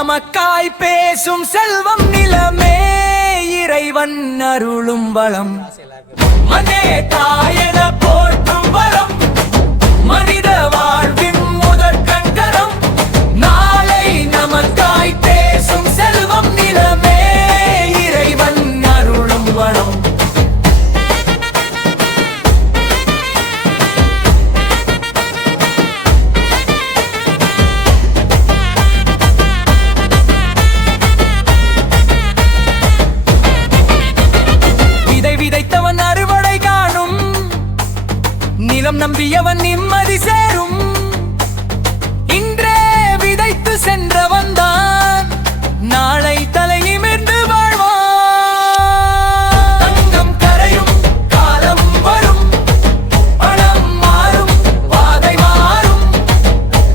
நமக்காய் பேசும் செல்வம் நிலமே இறைவன் அருளும் வளம் மனே தாயன போற்றும் வரம் மனித வாழ்வின் முதற்கண்கரம் நாளை நமக்காய் பேசும் செல்வம் நிலமே இறைவன் அருளும் வளம் விதைத்தவன் அறுவடை காணும் நிலம் நம்பியவன் நிம்மதி சேரும் இன்றே விதைத்து சென்றவன் தான் நாளை தலை நிமிர்ந்து வாழ்வான் தங்கம் கரையும் காலம் வரும் பணம் மாறும் பாதை மாறும்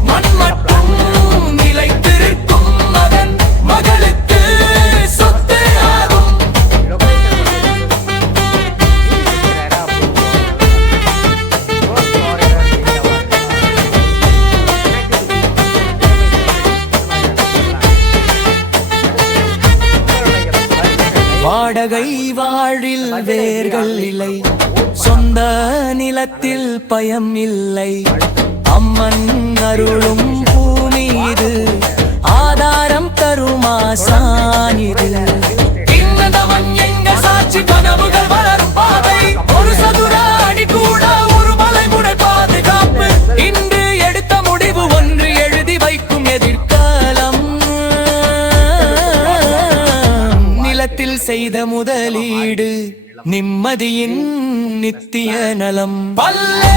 மண் மட்டும் நிலைத்திருக்கும் மகன் மகளுக்கு சொத்து ஆகும் வாடகை வாழில் வேர்கள் இல்லை சொந்த நிலத்தில் பயம் இல்லை அம்மன் அருளும் பூமி இது ஆதாரம் தருமாசான் இது இன்னதவன் எங்க சாட்சி கனவுகள் வளரும் பாதை ஒரு சதுர அடி கூட ஒரு மலைமுறை பாதுகாப்பு இன்று எடுத்த முடிவு ஒன்று எழுதி வைக்கும் எதிர்காலம் நிலத்தில் செய்த முதலீடு நிம்மதியின் நித்திய நலம் பல்லே